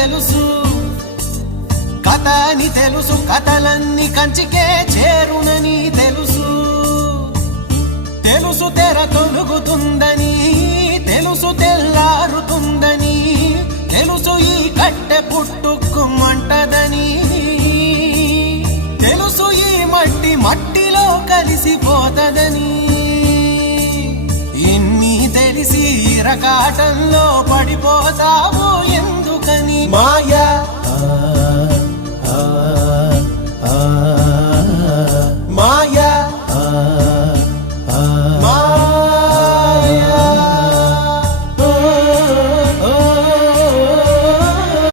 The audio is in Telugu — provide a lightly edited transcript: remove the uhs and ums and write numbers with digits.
తెలుసు, కథ అని తెలుసు, కథలన్నీ కంచికే చేరునని తెలుసు. తెలుసు తెర తొలుగుతుందని, తెలుసు తెల్లారుతుందని, తెలుసు ఈ కట్టె పుట్టుకుమంటదని, తెలుసు ఈ మట్టి మట్టిలో కలిసిపోతదని. ఇన్ని తెలిసి ఇరకాటంలో పడిపోతావు ఎందుకని? మాయ